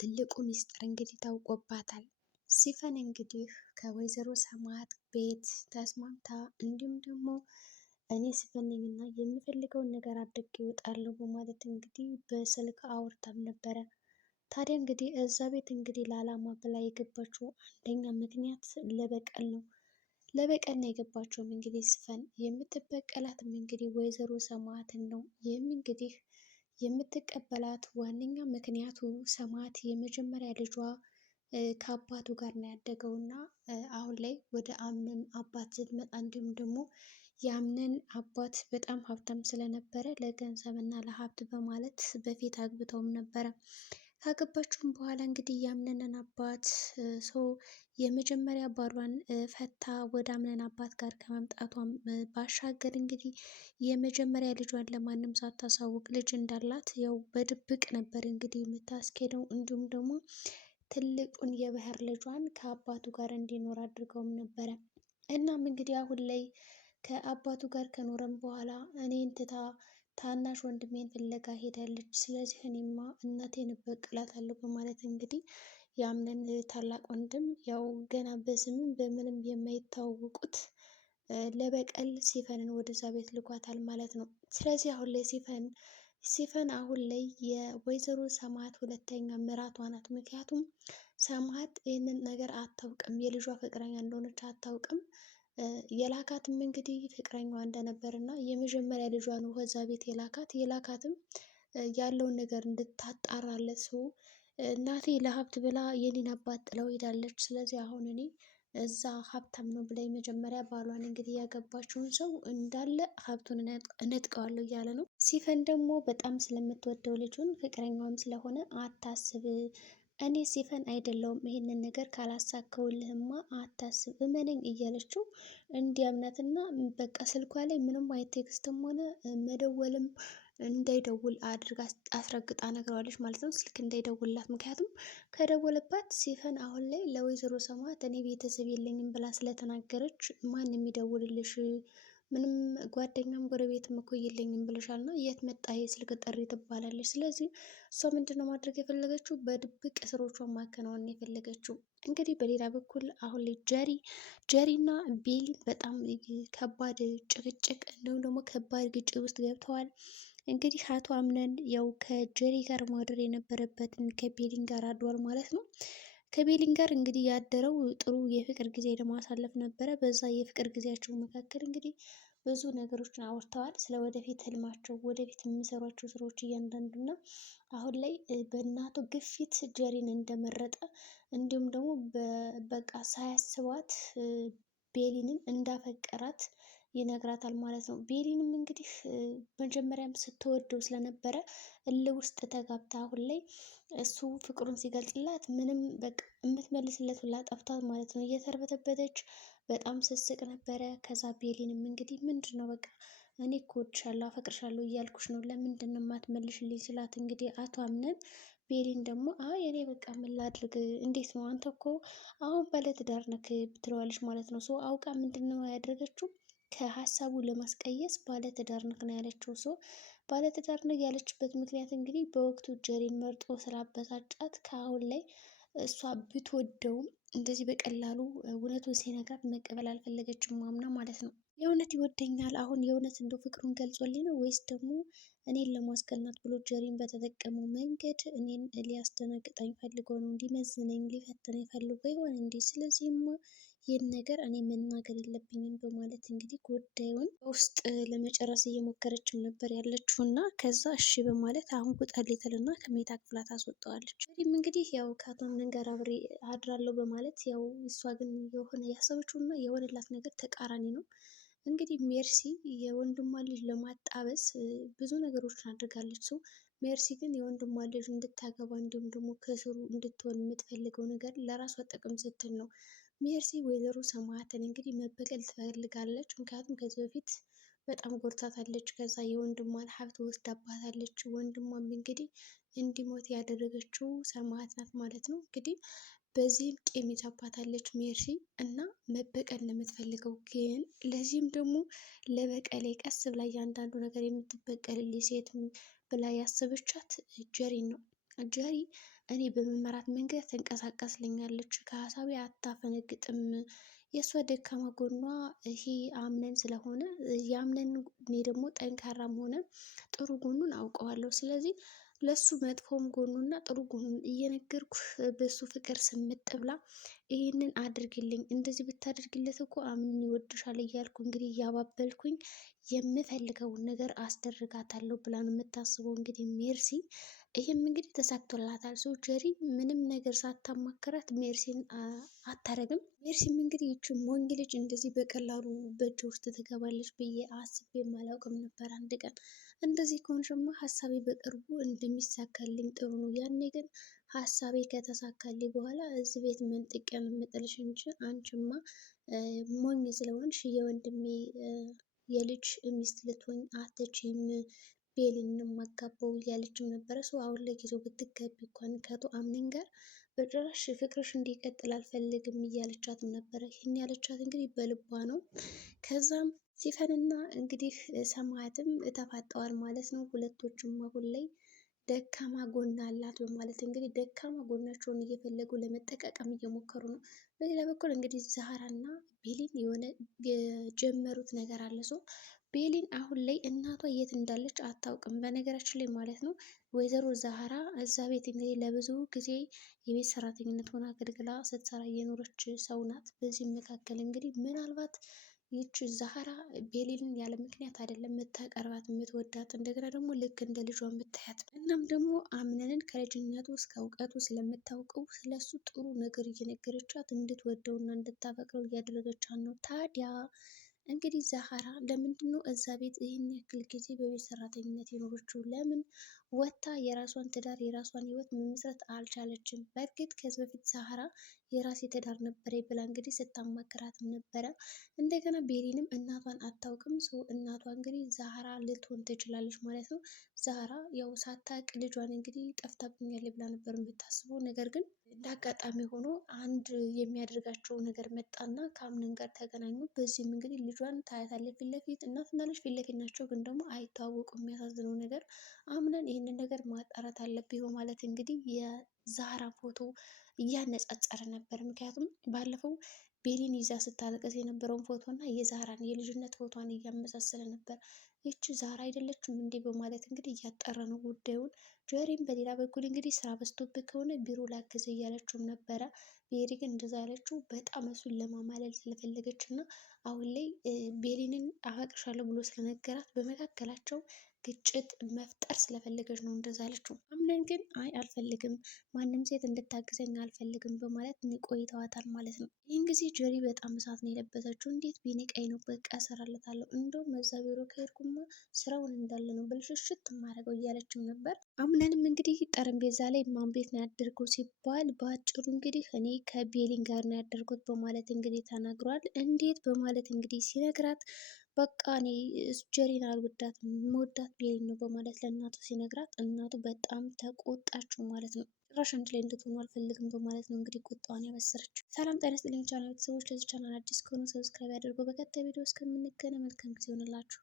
ትልቁ ሚስጥር እንግዲህ ታውቆባታል። ሲፈን እንግዲህ ከወይዘሮ ሰማያት ቤት ተስማምታ እንዲሁም ደግሞ እኔ ሲፈን ነኝና የምፈልገውን ነገር አድርጌ እወጣለሁ በማለት እንግዲህ በስልክ አውርታም ነበረ። ታዲያ እንግዲህ እዛ ቤት እንግዲህ ለዓላማ ብላ የገባችው አንደኛ ምክንያት ለበቀል ነው። ለበቀል ነው የገባችውም እንግዲህ ሲፈን የምትበቀላትም እንግዲህ ወይዘሮ ሰማያትን ነው። ይህም እንግዲህ የምትቀበላት ዋነኛ ምክንያቱ ሰማያት የመጀመሪያ ልጇ ከአባቱ ጋር ነው ያደገው እና አሁን ላይ ወደ አምነን አባት ስትመጣ እንዲሁም ደግሞ የአምነን አባት በጣም ሀብታም ስለነበረ ለገንዘብ እና ለሀብት በማለት በፊት አግብተውም ነበረ። ካገባችሁም በኋላ እንግዲህ የአምነንን አባት ሰው የመጀመሪያ ባሏን ፈታ ወደ አምነን አባት ጋር ከመምጣቷም ባሻገር እንግዲህ የመጀመሪያ ልጇን ለማንም ሳታሳውቅ ልጅ እንዳላት ያው በድብቅ ነበር እንግዲህ የምታስኬደው። እንዲሁም ደግሞ ትልቁን የባህር ልጇን ከአባቱ ጋር እንዲኖር አድርገውም ነበረ። እናም እንግዲህ አሁን ላይ ከአባቱ ጋር ከኖረም በኋላ እኔን ትታ ታናሽ ወንድሜን ፍለጋ ሄዳለች። ስለዚህ እኔማ እናቴን እበቅላታለሁ በማለት እንግዲህ ያምነን ታላቅ ወንድም ያው ገና በስምም በምንም የማይታወቁት ለበቀል ሲፈንን ወደዛ ቤት ልኳታል ማለት ነው። ስለዚህ አሁን ላይ ሲፈን አሁን ላይ የወይዘሮ ሰማያት ሁለተኛ ምራቷ ናት። ምክንያቱም ሰማያት ይህንን ነገር አታውቅም፣ የልጇ ፍቅረኛ እንደሆነች አታውቅም። የላካትም እንግዲህ ፍቅረኛዋ እንደነበር እና የመጀመሪያ ልጇ ነው ከዛ ቤት የላካትም ያለውን ነገር እንድታጣራለት ሰው እናቴ ለሀብት ብላ የኔን አባት ጥለው ሄዳለች። ስለዚህ አሁን እኔ እዛ ሀብታም ነው ብላ የመጀመሪያ ባሏን እንግዲህ ያገባችውን ሰው እንዳለ ሀብቱን እነጥቀዋለሁ እያለ ነው። ሲፈን ደግሞ በጣም ስለምትወደው ልጁን ፍቅረኛውም ስለሆነ አታስብ፣ እኔ ሲፈን አይደለውም ይሄንን ነገር ካላሳከውልህማ አታስብ እመነኝ እያለችው እንዲያምናትና በቃ ስልኳ ላይ ምንም አይነት ቴክስትም ሆነ መደወልም እንዳይደውል አድርጋ አስረግጣ ነግረዋለች ማለት ነው። ስልክ እንዳይደውልላት፣ ምክንያቱም ከደወለባት ሲፈን አሁን ላይ ለወይዘሮ ሰማያት እኔ ቤተሰብ የለኝም ብላ ስለተናገረች ማን የሚደውልልሽ ምንም ጓደኛም ጎረቤትም እኮ የለኝም ብለሻል እና የት መጣ የስልክ ጥሪ ትባላለች። ስለዚህ እሷ ምንድነው ማድረግ የፈለገችው በድብቅ ስሮቿን ማከናወን የፈለገችው። እንግዲህ በሌላ በኩል አሁን ላይ ጀሪ እና ቤሊ በጣም ከባድ ጭቅጭቅ እንዲሁም ደግሞ ከባድ ግጭት ውስጥ ገብተዋል። እንግዲህ አቶ አምነን ያው ከጀሪ ጋር ማደር የነበረበትን ከቤሊን ጋር አድሯል ማለት ነው። ከቤሊን ጋር እንግዲህ ያደረው ጥሩ የፍቅር ጊዜ ለማሳለፍ ነበረ። በዛ የፍቅር ጊዜያቸው መካከል እንግዲህ ብዙ ነገሮችን አውርተዋል። ስለ ወደፊት ህልማቸው፣ ወደፊት የሚሰሯቸው ስራዎች እያንዳንዱና አሁን ላይ በእናቱ ግፊት ጀሪን እንደመረጠ እንዲሁም ደግሞ በቃ ሳያስባት ቤሊንን እንዳፈቀራት ይነግራታል ማለት ነው። ቤሊንም እንግዲህ መጀመሪያም ስትወደው ስለነበረ እልህ ውስጥ ተጋብታ አሁን ላይ እሱ ፍቅሩን ሲገልጽላት ምንም በቃ የምትመልስለት ሁላ ጠፍቷል ማለት ነው። እየተርበተበተች በጣም ስስቅ ነበረ። ከዛ ቤሊንም እንግዲህ ምንድን ነው በቃ እኔ እኮ እወድሻለሁ አፈቅርሻለሁ እያልኩሽ ነው ለምንድን ነው የማትመልሽልኝ ሲላት እንግዲህ አቶ አምነን ቤሊን ደግሞ አይ እኔ በቃ ምን ላድርግ እንዴት ነው አንተ እኮ አሁን ባለትዳር ነክ ብትለዋለች ማለት ነው። አውቃ ምንድን ነው ያደረገችው ከሀሳቡ ለማስቀየስ ባለትዳር ነክ ነው ያለችው። ባለትዳር ነክ ያለችበት ምክንያት እንግዲህ በወቅቱ ጀሪን መርጦ ስላበሳጫት ከአሁን ላይ እሷ ብትወደውም እንደዚህ በቀላሉ እውነቱን ሲነግራት መቀበል አልፈለገችም ማምና ማለት ነው። የእውነት ይወደኛል አሁን የእውነት እንደው ፍቅሩን ገልጾልኝ ነው ወይስ ደግሞ እኔን ለማስቀናት ብሎ ጀሪን በተጠቀመው መንገድ እኔን ሊያስደነግጠኝ ፈልጎ ነው፣ እንዲመዝነኝ ሊፈትነኝ ፈልጎ ይሆን እንዴ? ስለዚህማ ይህን ነገር እኔ መናገር የለብኝም በማለት እንግዲህ ጉዳዩን ውስጥ ለመጨረስ እየሞከረችም ነበር ያለችው እና ከዛ እሺ በማለት አሁን ቁጠር ሊትልና ከሜታ ክፍላ ታስወጣዋለች። ወዲህም እንግዲህ ያው ከአቶ አምነን ጋር አብሬ አድራለሁ በማለት ያው እሷ ግን የሆነ ያሰበችው እና የሆነላት ነገር ተቃራኒ ነው። እንግዲህ ሜርሲ የወንድሟን ልጅ ለማጣበስ ብዙ ነገሮችን አድርጋለች። ሜርሲ ግን የወንድሟን ልጅ እንድታገባ እንዲሁም ደግሞ ከስሩ እንድትሆን የምትፈልገው ነገር ለራሷ ጥቅም ስትል ነው። ሜርሲ ወይዘሮ ሰማያትን እንግዲህ መበቀል ትፈልጋለች። ምክንያቱም ከዚህ በፊት በጣም ጎድታታለች። ከዛ የወንድሟን ሀብት ወስዳባታለች። ወንድሟም እንግዲህ እንዲሞት ያደረገችው ሰማያት ናት ማለት ነው። እንግዲህ በዚህም ቂም ይዛባታለች ሜርሲ እና መበቀል ነው የምትፈልገው። ግን ለዚህም ደግሞ ለበቀሌ ቀስ ብላ እያንዳንዱ ነገር የምትበቀልልኝ ሴት ብላ ያሰበቻት ጀሪን ነው። ጀሪ እኔ በመመራት መንገድ ትንቀሳቀስልኛለች፣ ከሀሳቤ አታፈነግጥም። የእሷ ደካማ ጎኗ ይሄ አምነን ስለሆነ ያምነን፣ እኔ ደግሞ ጠንካራም ሆነ ጥሩ ጎኑን አውቀዋለሁ። ስለዚህ ለሱ መጥፎም ጎኑና ጥሩ ጎኑን እየነገርኩ በሱ ፍቅር ስምጥ ብላ ይህንን አድርግልኝ፣ እንደዚህ ብታደርግለት እኮ አምነን ይወድሻል እያልኩ እንግዲህ እያባበልኩኝ የምፈልገውን ነገር አስደርጋታለሁ ብላ ነው የምታስበው እንግዲህ ሜርሲ። ይህም እንግዲህ ተሳክቶላታል። ሰው ጀሪ ምንም ነገር ሳታማክራት ሜርሲን አታረግም። ሜርሲም እንግዲህ ይቺ ሞኝ ልጅ እንደዚህ በቀላሉ በእጅ ውስጥ ትገባለች ብዬ አስቤ አላውቅም ነበር። አንድ ቀን እንደዚህ ከሆንሽማ ሀሳቤ በቅርቡ እንደሚሳካልኝ ጥሩ ነው። ያኔ ግን ሀሳቤ ከተሳካልኝ በኋላ እዚህ ቤት መንጥቄ ነው የምጥልሽ እንጂ አንቺማ ሞኝ ስለሆንሽ የወንድሜ የልጅ ሚስት ልትሆኝ አትችይም፣ ቤሊን ማጋባው እያለችም ነበረ። ሰው አሁን ለጊዜው ብትገቢ እንኳን ከቶ አምነን ጋር በጭራሽ ፍቅርሽ እንዲቀጥል አልፈልግም እያለቻትም ነበረ። ይህን ያለቻት እንግዲህ በልቧ ነው። ከዛም ሲፈንና እንግዲህ ሰማያትም ተፋጠዋል ማለት ነው። ሁለቶችም አሁን ላይ ደካማ ጎን አላት በማለት እንግዲህ ደካማ ጎናቸውን እየፈለጉ ለመጠቃቀም እየሞከሩ ነው። በሌላ በኩል እንግዲህ ዛህራና ቤሊን የሆነ የጀመሩት ነገር አለ። ሰው ቤሊን አሁን ላይ እናቷ የት እንዳለች አታውቅም። በነገራችን ላይ ማለት ነው ወይዘሮ ዛህራ እዛ ቤት እንግዲህ ለብዙ ጊዜ የቤት ሰራተኝነት ሆና አገልግላ ስትሰራ የኖረች ሰው ናት። በዚህም መካከል እንግዲህ ምናልባት ይች ዛህራ ቤሊንን ያለ ምክንያት አይደለም የምታቀርባት የምትወዳት፣ እንደገና ደግሞ ልክ እንደ ልጇ የምታያት። እናም ደግሞ አምነንን ከልጅነቱ እስከ እውቀቱ ስለምታውቀው ስለሱ ጥሩ ነገር እየነገረቻት እንድትወደውና እንድታፈቅረው እያደረገቻት ነው። ታዲያ እንግዲህ ዛህራ ለምንድን ነው እዛ ቤት ይህን ያክል ጊዜ በቤት ሰራተኝነት የኖረችው? ለምን ወጥታ የራሷን ትዳር የራሷን ህይወት መመስረት አልቻለችም? በእርግጥ ከዚህ በፊት ዛህራ የራሴ ትዳር ነበረ ብላ እንግዲህ ስታማክራትም ነበረ። እንደገና ቤሊንም እናቷን አታውቅም። ሰው እናቷ እንግዲህ ዛህራ ልትሆን ትችላለች ማለት ነው። ዛህራ ያው ሳታውቅ ልጇን እንግዲህ ጠፍታብኛለች ብላ ነበር የምታስበው። ነገር ግን እንደ አጋጣሚ ሆኖ አንድ የሚያደርጋቸው ነገር መጣና ከአምነን ጋር ተገናኙ። በዚህም እንግዲህ ልጇን ታያታለች ፊት ለፊት። እናትና ልጅ ፊት ለፊት ናቸው፣ ግን ደግሞ አይተዋወቁም። የሚያሳዝነው ነገር አምነን ይህንን ነገር ማጣራት አለብኝ በማለት እንግዲህ የዛህራ ፎቶ እያነጻጸረ ነበር። ምክንያቱም ባለፈው ቤሊን ይዛ ስታለቅስ የነበረውን ፎቶ እና የዛህራን የልጅነት ፎቶን እያመሳሰለ ነበር። ይቺ ዛህራ አይደለችም እንዴ በማለት እንግዲህ እያጠረ ነው ጉዳዩን። ጀሪም በሌላ በኩል እንግዲህ ስራ በዝቶብህ ከሆነ ቢሮ ላግዝ እያለችውም ነበረ። ቤሪ ግን እንደዛ ያለችው በጣም እሱን ለማማለል ስለፈለገች እና አሁን ላይ ቤሊንን አፈቅርሻለሁ ብሎ ስለነገራት በመካከላቸው ግጭት መፍጠር ስለፈለገች ነው እንደዛ ያለችው። አምነን ግን አይ አልፈልግም፣ ማንም ሴት እንድታግዘኝ አልፈልግም በማለት ቆይተዋታል ማለት ነው። ይህን ጊዜ ጀሪ በጣም እሳት ነው የለበሰችው። እንዴት ቢንቀኝ ነው በቃ እሰራለታለሁ፣ እንደውም እዛ ቢሮ ከሄድኩማ ስራውን እንዳለ ነው ብልሽሽት ማድረገው እያለችም ነበር። አምነንም እንግዲህ ጠረጴዛ ላይ ማን ቤት ነው ያደርገው ሲባል በአጭሩ እንግዲህ እኔ ከቤሊን ጋር ነው ያደርጉት በማለት እንግዲህ ተናግሯል። እንዴት በማለት እንግዲህ ሲነግራት በቃ እኔ ጀሪን አልወዳትም መወዳት ቤሊን ነው በማለት ለእናቱ ሲነግራት እናቱ በጣም ተቆጣችው ማለት ነው። ጭራሽ አንድ ላይ እንድትሆኑ አልፈልግም በማለት ነው እንግዲህ ቁጣዋን ያበሰረችው። ሰላም ጤና ይስጥልኝ ቻናል ቤተሰቦች፣ ለዚህ ቻናል አዲስ ከሆኑ ሰብስክራይብ ያድርጉ። በቀጣይ ቪዲዮ እስከምንገናኝ መልካም ጊዜ ይሆንላችሁ።